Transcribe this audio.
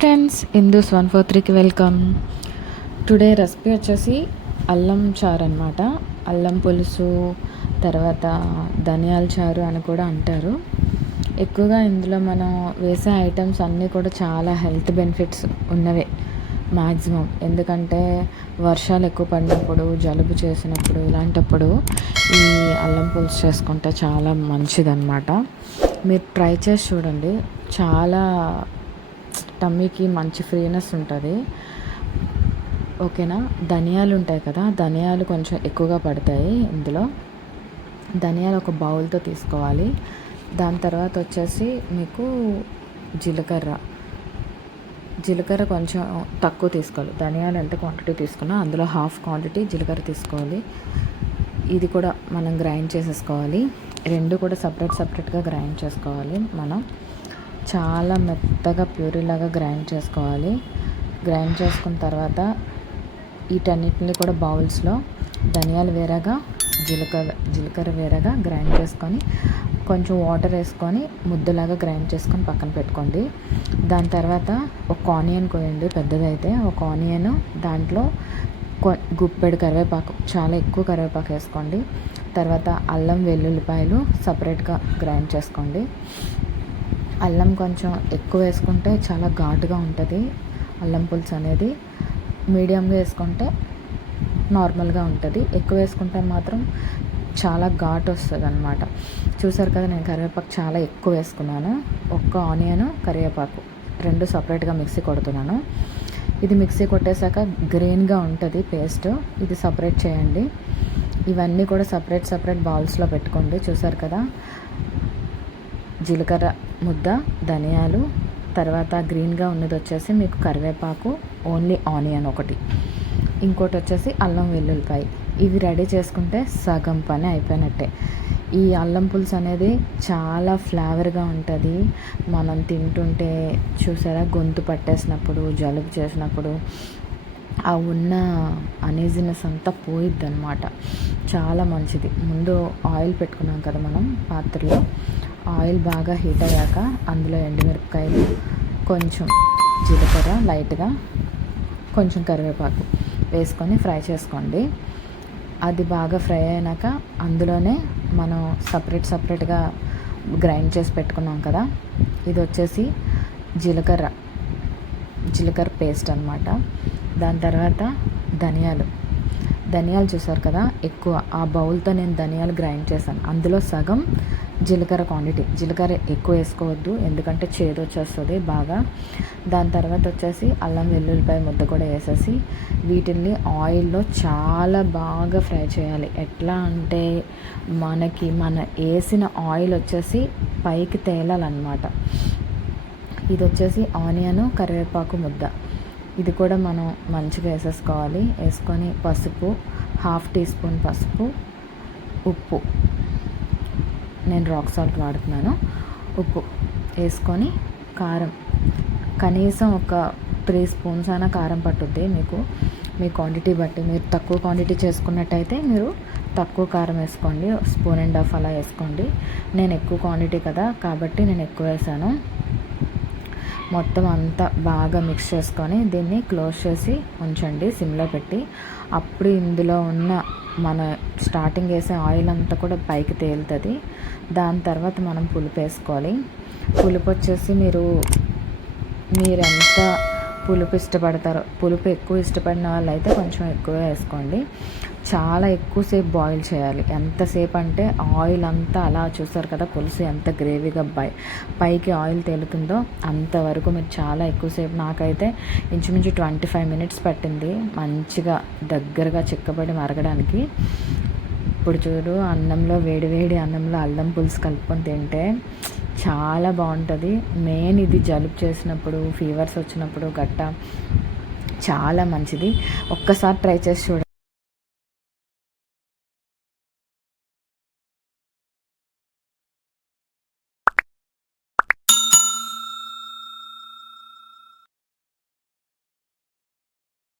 Friends, Hindus 143కి welcome. Today recipe వచ్చేసి అల్లం చారు అనమాట. అల్లం పులుసు, తర్వాత ధనియాల చారు అని కూడా అంటారు. ఎక్కువగా ఇందులో మనం వేసే ఐటమ్స్ అన్నీ కూడా చాలా హెల్త్ బెనిఫిట్స్ ఉన్నవే మ్యాక్సిమం. ఎందుకంటే వర్షాలు ఎక్కువ పడినప్పుడు, జలుబు చేసినప్పుడు, ఇలాంటప్పుడు ఈ అల్లం పులుసు చేసుకుంటే చాలా మంచిదన్నమాట. మీరు ట్రై చేసి చూడండి. చాలా టమ్మీకి మంచి ఫ్రీనెస్ ఉంటుంది. ఓకేనా. ధనియాలు ఉంటాయి కదా, ధనియాలు కొంచెం ఎక్కువగా పడతాయి ఇందులో. ధనియాలు ఒక బౌల్తో తీసుకోవాలి. దాని తర్వాత వచ్చేసి మీకు జీలకర్ర కొంచెం తక్కువ తీసుకోవాలి. ధనియాలు ఎంత క్వాంటిటీ తీసుకున్నా అందులో హాఫ్ క్వాంటిటీ జీలకర్ర తీసుకోవాలి. ఇది కూడా మనం గ్రైండ్ చేసేసుకోవాలి. రెండు కూడా సపరేట్గా గ్రైండ్ చేసుకోవాలి. మనం చాలా మెత్తగా ప్యూరీలాగా గ్రైండ్ చేసుకోవాలి. గ్రైండ్ చేసుకున్న తర్వాత వీటన్నిటిని కూడా బౌల్స్లో ధనియాలు వేరేగా, జీలకర్ర వేరేగా గ్రైండ్ చేసుకొని కొంచెం వాటర్ వేసుకొని ముద్దలాగా గ్రైండ్ చేసుకొని పక్కన పెట్టుకోండి. దాని తర్వాత ఒక ఆనియన్ కోయండి, పెద్దదైతే ఒక ఆనియన్. దాంట్లో గుప్పెడు కరివేపాకు, చాలా ఎక్కువ కరివేపాకు వేసుకోండి. తర్వాత అల్లం వెల్లుల్లిపాయలు సపరేట్గా గ్రైండ్ చేసుకోండి. అల్లం కొంచెం ఎక్కువ వేసుకుంటే చాలా ఘాటుగా ఉంటుంది అల్లం పులుసు అనేది. మీడియంగా వేసుకుంటే నార్మల్గా ఉంటుంది. ఎక్కువ వేసుకుంటే మాత్రం చాలా ఘాటు వస్తుంది అన్నమాట. చూసారు కదా, నేను కరివేపాకు చాలా ఎక్కువ వేసుకున్నాను. ఒక్క ఆనియన్, కరివేపాకు రెండు సపరేట్గా మిక్సీ కొడుతున్నాను. ఇది మిక్సీ కొట్టేశాక గ్రీన్గా ఉంటుంది పేస్ట్. ఇది సపరేట్ చేయండి. ఇవన్నీ కూడా సపరేట్ బౌల్స్లో పెట్టుకోండి. చూసారు కదా, జీలకర్ర ముద్ద, ధనియాలు, తర్వాత గ్రీన్గా ఉన్నది వచ్చేసి మీకు కరివేపాకు, ఓన్లీ ఆనియన్ ఒకటి, ఇంకోటి వచ్చేసి అల్లం వెల్లుల్లిపాయ. ఇవి రెడీ చేసుకుంటే సగం పని అయిపోయినట్టే. ఈ అల్లం పులుసు అనేది చాలా ఫ్లేవర్గా ఉంటుంది. మనం తింటుంటే చూసారా, గొంతు పట్టేసినప్పుడు, జలుబు చేసినప్పుడు ఆ ఉన్న అనీజినెస్ అంతా పోయిద్ది అనమాట. చాలా మంచిది. ముందు ఆయిల్ పెట్టుకున్నాం కదా మనం పాత్రలో. ఆయిల్ బాగా హీట్ అయ్యాక అందులో ఎండుమిరపకాయలు, కొంచెం జీలకర్ర లైట్గా, కొంచెం కరివేపాకు వేసుకొని ఫ్రై చేసుకోండి. అది బాగా ఫ్రై అయినాక అందులోనే మనం సపరేట్గా గ్రైండ్ చేసి పెట్టుకున్నాం కదా, ఇది వచ్చేసి జీలకర్ర పేస్ట్ అనమాట. దాని తర్వాత ధనియాలు చూసారు కదా, ఎక్కువ ఆ బౌల్తో నేను ధనియాలు గ్రైండ్ చేశాను. అందులో సగం జీలకర్ర క్వాంటిటీ. జీలకర్ర ఎక్కువ వేసుకోవద్దు, ఎందుకంటే చేదు వచ్చేస్తుంది బాగా. దాని తర్వాత వచ్చేసి అల్లం వెల్లుల్లిపాయ ముద్ద కూడా వేసేసి వీటిని ఆయిల్లో చాలా బాగా ఫ్రై చేయాలి. ఎట్లా అంటే మన వేసిన ఆయిల్ వచ్చేసి పైకి తేలాలన్నమాట. ఇది వచ్చేసి ఆనియన్, కరివేపాకు ముద్ద. ఇది కూడా మనం మంచిగా వేసేసుకోవాలి. వేసుకొని పసుపు, హాఫ్ టీ స్పూన్ పసుపు, ఉప్పు, నేను రాక్ సాల్ట్ వాడుతున్నాను, ఉప్పు వేసుకొని కారం కనీసం ఒక 3 స్పూన్స్ అయినా కారం పట్టుద్ది మీకు, మీ క్వాంటిటీ బట్టి. మీరు తక్కువ క్వాంటిటీ చేసుకున్నట్టయితే మీరు తక్కువ కారం వేసుకోండి, 1.5 స్పూన్ అలా వేసుకోండి. నేను ఎక్కువ క్వాంటిటీ కదా కాబట్టి నేను ఎక్కువ వేసాను. మొత్తం అంతా బాగా మిక్స్ చేసుకొని దీన్ని క్లోజ్ చేసి ఉంచండి సిమ్లో పెట్టి. అప్పుడు ఇందులో ఉన్న మన స్టార్టింగ్ వేసే ఆయిల్ అంతా కూడా పైకి తేలుతుంది. దాని తర్వాత మనం పులుపు వేసుకోవాలి. పులుపు వచ్చేసి మీరు ఎంత పులుపు ఇష్టపడతారో, పులుపు ఎక్కువ ఇష్టపడిన వాళ్ళు అయితే కొంచెం ఎక్కువ వేసుకోండి. చాలా ఎక్కువసేపు బాయిల్ చేయాలి. ఎంతసేపు అంటే ఆయిల్ అంతా అలా చూస్తారు కదా, పులుసు ఎంత గ్రేవీగా పైకి ఆయిల్ తేలుతుందో అంతవరకు మీరు చాలా ఎక్కువసేపు, నాకైతే ఇంచుమించు 25 మినిట్స్ పట్టింది మంచిగా దగ్గరగా చిక్కబడి మరగడానికి. ఇప్పుడు చూడు, అన్నంలో వేడి అన్నంలో అల్లం పులుసు కలుపుకొని తింటే చాలా బాగుంటుంది. మెయిన్ ఇది జలుబు చేసినప్పుడు, ఫీవర్స్ వచ్చినప్పుడు గట్టా చాలా మంచిది. ఒక్కసారి ట్రై చేసి చూడండి.